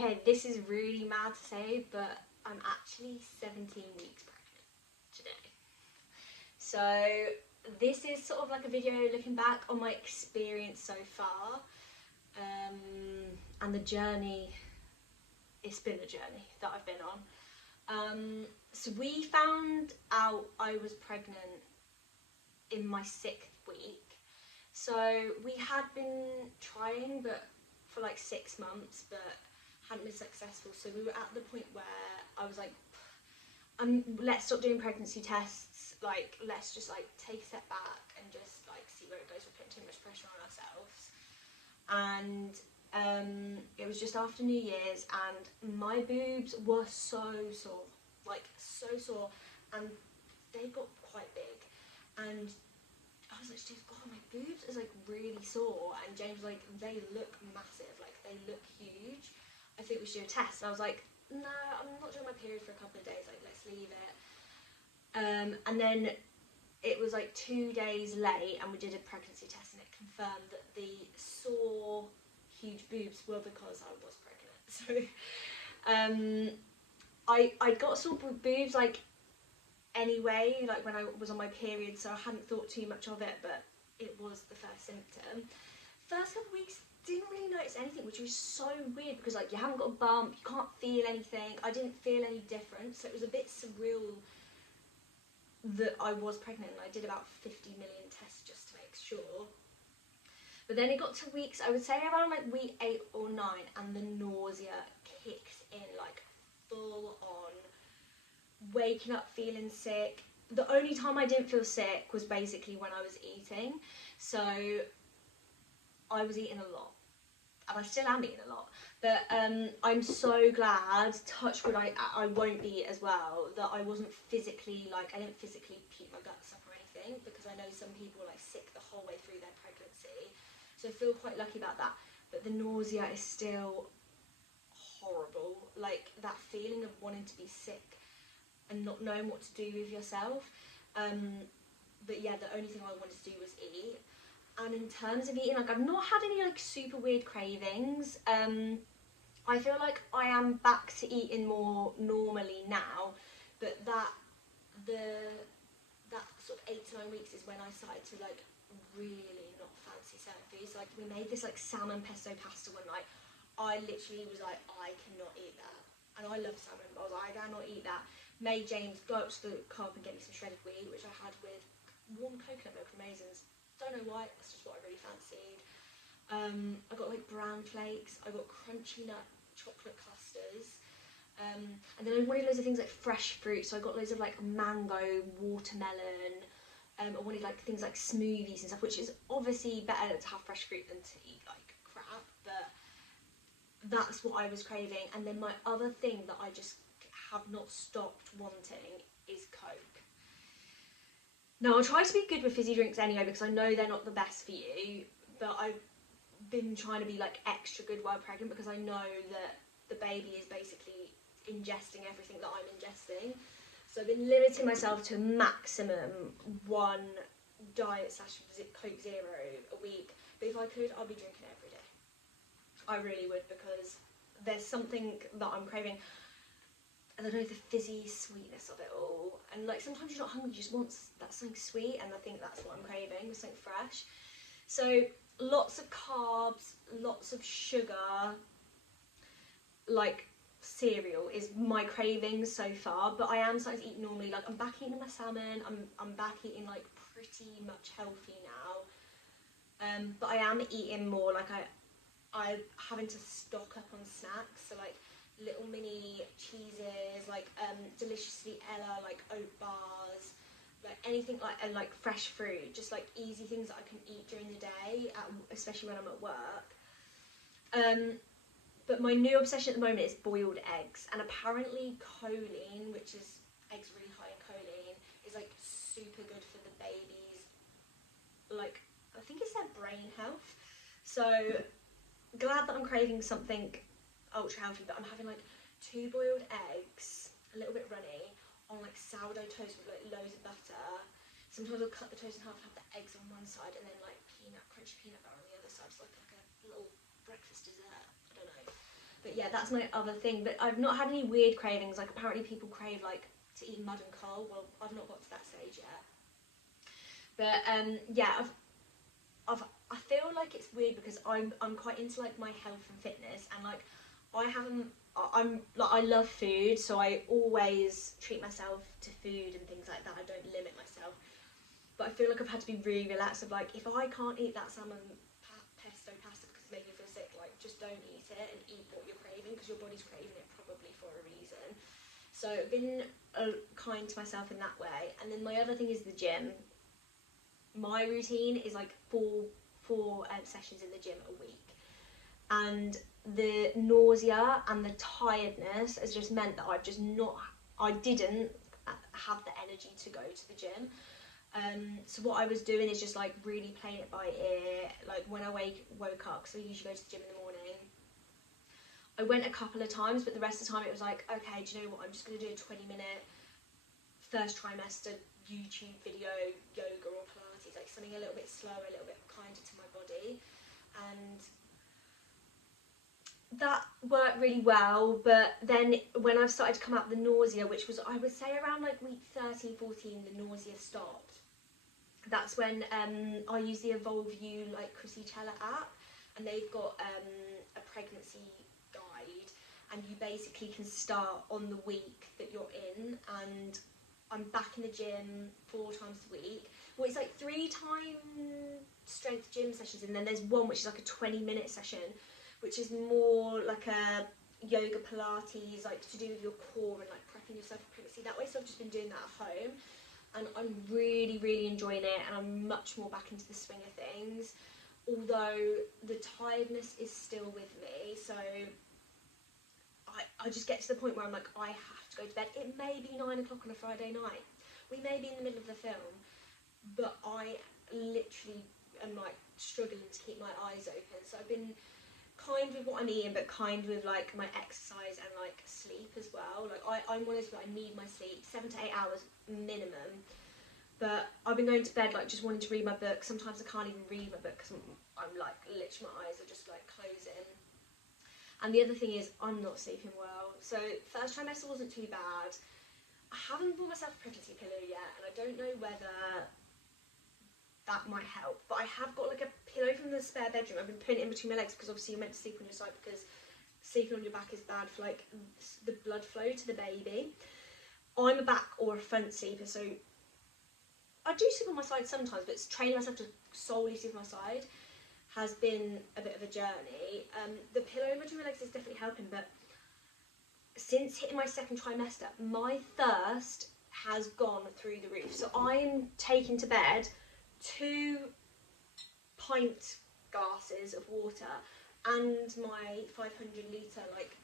Okay, this is really mad to say, but I'm actually 17 weeks pregnant today. So this is sort of like a video looking back on my experience so far, and the journey. It's been a journey that I've been on. So we found out I was pregnant in my 6th week. So we had been trying, but for like 6 months, but hadn't been successful. So we were at the point where I was like, let's stop doing pregnancy tests. Like, let's just like take a step back and just like see where it goes. We're putting too much pressure on ourselves. And it was just after New Year's, and my boobs were so sore, like so sore, and they got quite big. And I was like, James, God, my boobs is like really sore. And James was like, they look massive, like they look huge. I think we should do a test. And I was like, no, I'm not doing my period for a couple of days, like let's leave it. And then it was like 2 days late, and we did a pregnancy test, and it confirmed that the sore huge boobs were because I was pregnant. So I got sore boobs like anyway, like when I was on my period, so I hadn't thought too much of it, but it was the first symptom. First couple of weeks, didn't really notice anything, which was so weird because like you haven't got a bump, you can't feel anything. I didn't feel any difference, so it was a bit surreal that I was pregnant, and I did about 50 million tests just to make sure. But then it got to weeks, I would say around like week 8 or 9, and the nausea kicked in like full on. Waking up feeling sick. The only time I didn't feel sick was basically when I was eating. So I was eating a lot, and I still am eating a lot. But I'm so glad, touch wood, I won't be as well, that I wasn't physically, like, I didn't physically puke my guts up or anything, because I know some people are like sick the whole way through their pregnancy. So I feel quite lucky about that. But the nausea is still horrible. Like that feeling of wanting to be sick and not knowing what to do with yourself. But yeah, the only thing I wanted to do was eat. And in terms of eating, like I've not had any like super weird cravings. I feel like I am back to eating more normally now, but that sort of 8 to 9 weeks is when I started to like really not fancy certain foods. Like we made this like salmon pesto pasta one night. I literally was like, I cannot eat that. And I love salmon, but I was like, I cannot eat that. Made James go up to the co-op and get me some shredded wheat, which I had with warm coconut milk and raisins. Don't know why, that's just what I really fancied. I got like bran flakes, I got crunchy nut chocolate custards. And then I wanted loads of things like fresh fruit, so I got loads of like mango, watermelon. I wanted like things like smoothies and stuff, which is obviously better to have fresh fruit than to eat like crap, but that's what I was craving. And then my other thing that I just have not stopped wanting is Coke. Now I'll try to be good with fizzy drinks anyway, because I know they're not the best for you, but I've been trying to be like extra good while pregnant, because I know that the baby is basically ingesting everything that I'm ingesting. So I've been limiting myself to a maximum 1 diet / Coke Zero a week. But if I could, I'd be drinking it every day. I really would, because there's something that I'm craving. I don't know, the fizzy sweetness of it all. And like sometimes you're not hungry, you just want that something sweet, and I think that's what I'm craving, something fresh. So lots of carbs, lots of sugar, like cereal is my cravings so far, but I am starting to eat normally. Like I'm back eating my salmon, I'm back eating like pretty much healthy now. But I am eating more, like I'm having to stock up on snacks, so like little mini cheeses, like Deliciously Ella, like oat bars, like anything like, and like fresh fruit, just like easy things that I can eat during the day, especially when I'm at work. But my new obsession at the moment is boiled eggs, and apparently choline, which is eggs really high in choline, is like super good for the baby's, like I think it's their brain health. So glad that I'm craving something ultra healthy, but I'm having like 2 boiled eggs, a little bit runny, on like sourdough toast with like loads of butter. Sometimes I'll cut the toast in half, have the eggs on one side, and then like crunchy peanut butter on the other side. It's like a little breakfast dessert. I don't know. But yeah, that's my other thing. But I've not had any weird cravings. Like apparently people crave like to eat mud and coal. Well, I've not got to that stage yet. But yeah, I feel like it's weird because I'm quite into like my health and fitness, and like I'm like, I love food, so I always treat myself to food and things like that. I don't limit myself. But I feel like I've had to be really relaxed of like, if I can't eat that salmon pesto pasta because it's making me feel sick, like just don't eat it and eat what you're craving, because your body's craving it probably for a reason. So I've been kind to myself in that way. And then my other thing is the gym. My routine is like four sessions in the gym a week, and the nausea and the tiredness has just meant that I didn't have the energy to go to the gym. So what I was doing is just like really playing it by ear. Like when I woke up, because I usually go to the gym in the morning, I went a couple of times, but the rest of the time it was like, okay, do you know what, I'm just going to do a 20-minute first trimester YouTube video, yoga or Pilates, like something a little bit slower, a little bit kinder to my body. And that worked really well. But then when I've started to come out the nausea, which was, I would say around like week 13, 14, the nausea stopped. That's when I use the Evolve You like Chrissy Teller app, and they've got a pregnancy guide, and you basically can start on the week that you're in. And I'm back in the gym 4 times a week. Well, it's like 3 time strength gym sessions, and then there's one which is like a 20-minute session, which is more like a yoga Pilates, like to do with your core and like prepping yourself for pregnancy that way. So I've just been doing that at home, and I'm really, really enjoying it, and I'm much more back into the swing of things. Although the tiredness is still with me, so I just get to the point where I'm like, I have to go to bed. It may be 9 o'clock on a Friday night. We may be in the middle of the film, but I literally am like struggling to keep my eyes open. So I've been kind with what I'm eating, but kind with like my exercise and like sleep as well. Like I'm one of those people, I need my sleep, 7 to 8 hours minimum. But I've been going to bed like just wanting to read my book. Sometimes I can't even read my book because I'm like literally my eyes are just like closing. And the other thing is I'm not sleeping well. So first trimester wasn't too bad. I haven't bought myself a pregnancy pillow yet, and I don't know whether that might help. But I have got like a pillow from the spare bedroom. I've been putting it in between my legs because obviously you're meant to sleep on your side, because sleeping on your back is bad for like the blood flow to the baby. I'm a back or a front sleeper, so I do sleep on my side sometimes, but training myself to solely sleep on my side has been a bit of a journey. The pillow in between my legs is definitely helping, but since hitting my second trimester, my thirst has gone through the roof. So I'm taking to bed 2 pint glasses of water and my 500 litre like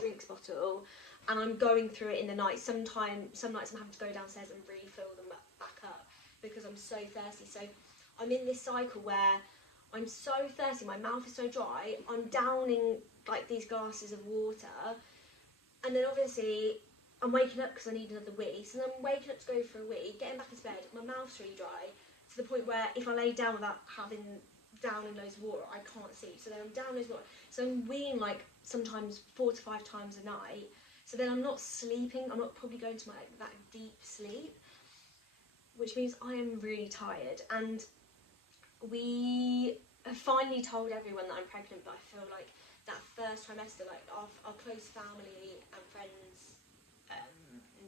drinks bottle, and I'm going through it in the night. Some nights I'm having to go downstairs and refill them back up because I'm so thirsty. So I'm in this cycle where I'm so thirsty, my mouth is so dry, I'm downing like these glasses of water, and then obviously I'm waking up because I need another wee. So then I'm waking up to go for a wee, getting back into bed, my mouth's really dry, to the point where if I lay down without having downing loads of water, I can't sleep. So then I'm down loads of water. So I'm weeing like sometimes 4 to 5 times a night. So then I'm not sleeping, I'm not probably going to my like, that deep sleep, which means I am really tired. And we have finally told everyone that I'm pregnant, but I feel like that first trimester, like our close family and friends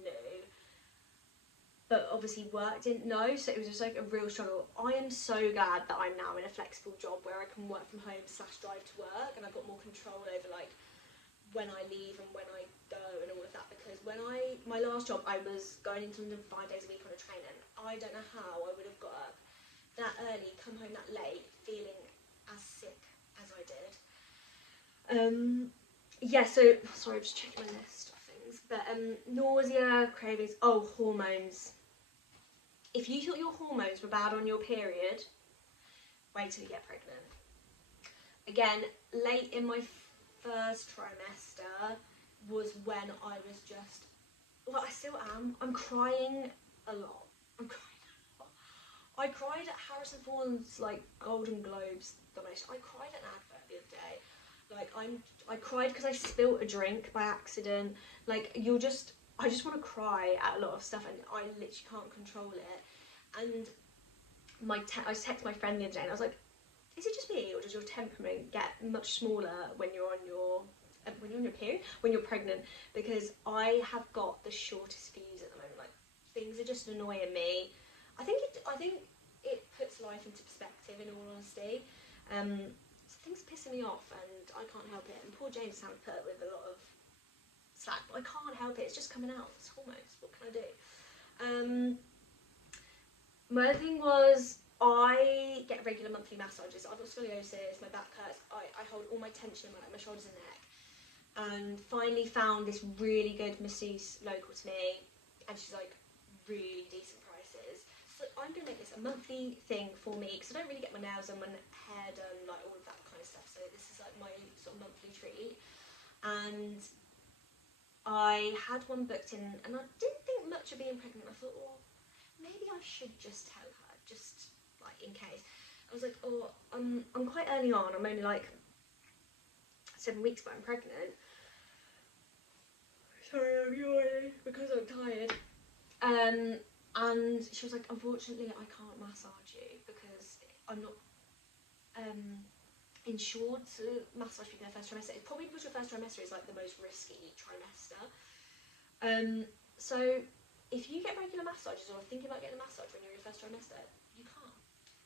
knew, but obviously work didn't know, so it was just like a real struggle. I am so glad that I'm now in a flexible job where I can work from home / drive to work, and I've got more control over like when I leave and when I go and all of that, because when my last job, I was going into London 5 days a week on a train, and I don't know how I would have got up that early, come home that late, feeling as sick as I did. Yeah, so, sorry, I'm just checking my list of things, but nausea, cravings, hormones. If you thought your hormones were bad on your period, wait till you get pregnant. Again, late in my first trimester was when I was just, well, I still am, I'm crying a lot. I cried at Harrison Ford's like Golden Globes nomination. I cried at an advert the other day. Like I cried because I spilt a drink by accident. Like I just want to cry at a lot of stuff, and I literally can't control it. And I texted my friend the other day, and I was like, is it just me, or does your temperament get much smaller when you're on your period, when you're pregnant? Because I have got the shortest fuse at the moment. Like, things are just annoying me. I think it puts life into perspective, in all honesty. So things are pissing me off, and I can't help it. And poor James sounds put with a lot of slack, but I can't help it. It's just coming out. It's hormones. What can I do? My other thing was, I get regular monthly massages. I've got scoliosis, my back hurts, I hold all my tension in my shoulders and neck. And finally found this really good masseuse local to me, and she's like really decent prices. So I'm going to make this a monthly thing for me, because I don't really get my nails and my hair done, like all of that kind of stuff. So this is like my sort of monthly treat. And I had one booked in, and I didn't think much of being pregnant. I thought, well, maybe I should just tell her, just like in case. I was like, oh, I'm quite early on. I'm only like 7 weeks, but I'm pregnant. Sorry, I'm yawning because I'm tired. And she was like, unfortunately, I can't massage you because I'm not insured to massage people in their first trimester. It's probably because your first trimester is like the most risky trimester. So if you get regular massages or thinking about getting a massage when you're in your first trimester, you can't.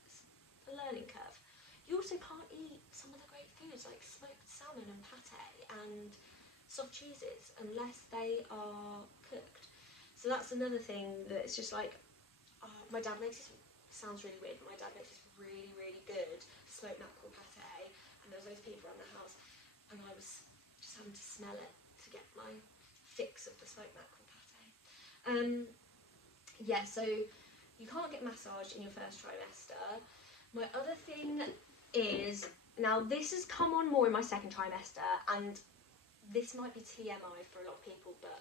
It's a learning curve. You also can't eat some of the great foods like smoked salmon and pate and soft cheeses unless they are cooked. So that's another thing that it's just like, my dad makes this, sounds really weird, but my dad makes this really, really good smoked mackerel pate, and there was those people around the house, and I was just having to smell it to get my fix of the smoked mackerel pate. Yeah, so you can't get massage in your first trimester. My other thing is, now this has come on more in my second trimester, and this might be TMI for a lot of people, but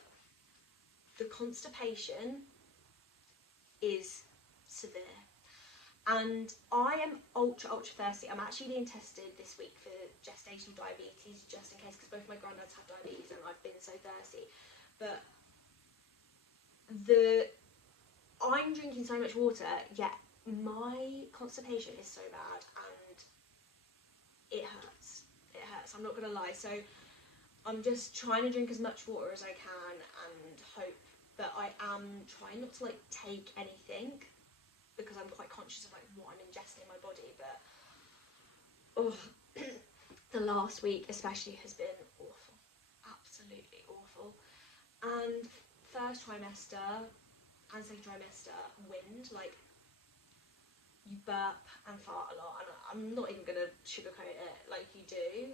the constipation is severe. And I am ultra thirsty. I'm actually being tested this week for gestational diabetes, just in case, because both my granddads have diabetes and I've been so thirsty. But I'm drinking so much water, yet my constipation is so bad, and it hurts. It hurts, I'm not gonna lie. So I'm just trying to drink as much water as I can and hope, but I am trying not to like take anything, because I'm quite conscious of like what I'm ingesting in my body. But the last week especially has been awful, absolutely awful. And first trimester and second trimester, wind, like you burp and fart a lot, and I'm not even gonna sugarcoat it, like you do.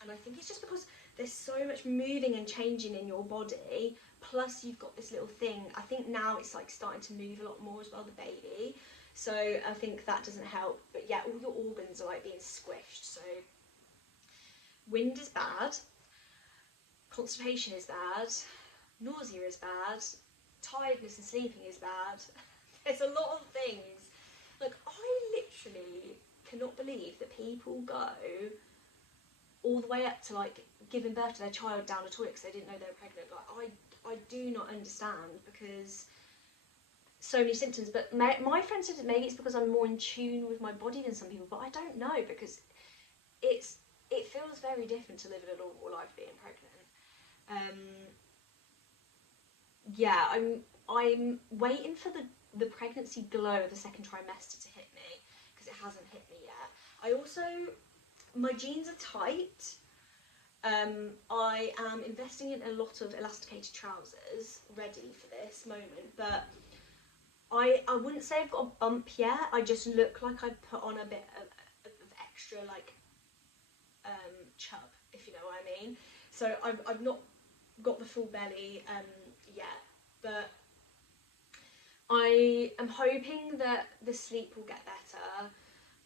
And I think it's just because there's so much moving and changing in your body, plus you've got this little thing. I think now it's like starting to move a lot more as well, the baby. So I think that doesn't help. But yeah, all your organs are like being squished. So wind is bad, constipation is bad, nausea is bad, tiredness and sleeping is bad. There's a lot of things. Like, I literally cannot believe that people go all the way up to like giving birth to their child down a toilet because they didn't know they were pregnant. Like, I do not understand, because so many symptoms. But my friend said that maybe it's because I'm more in tune with my body than some people, but I don't know, because it feels very different to living a normal life being pregnant. Yeah, I'm waiting for the pregnancy glow of the second trimester to hit me, because it hasn't hit me yet. I also, my jeans are tight. I am investing in a lot of elasticated trousers ready for this moment, but I wouldn't say I've got a bump yet. I just look like I've put on a bit of extra like chub, if you know what I mean. So I've not got the full belly yet, but I am hoping that the sleep will get better.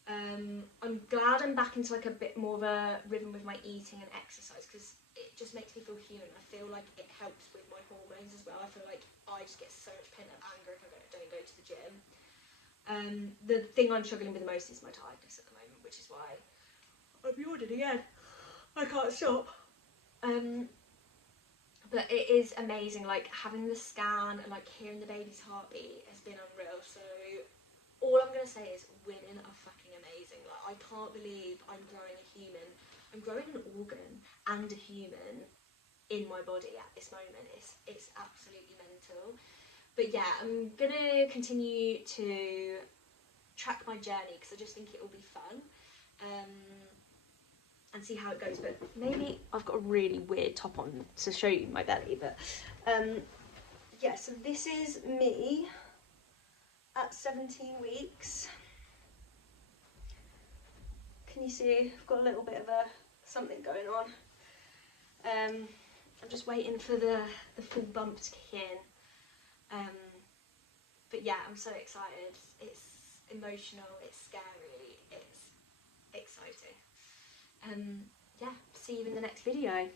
I'm glad I'm back into like a bit more of a rhythm with my eating and exercise, because it just makes me feel human. I feel like it helps with my hormones as well. I feel like I just get so much pent up anger if I don't go to the gym. The thing I'm struggling with the most is my tiredness at the moment, which is why I've yawning again. I can't stop. But it is amazing, like having the scan and like hearing the baby's heartbeat has been unreal. So all I'm gonna say is women are fucking amazing. Like I can't believe I'm growing a human. I'm growing an organ and a human in my body at this moment. It's absolutely mental. But yeah, I'm gonna continue to track my journey because I just think it will be fun. And see how it goes. But maybe I've got a really weird top on to show you my belly, but yeah, so this is me at 17 weeks. Can you see I've got a little bit of something going on. I'm just waiting for the full bump to kick in. But yeah, I'm so excited. It's emotional, it's scary, it's exciting. Yeah, see you in the next video.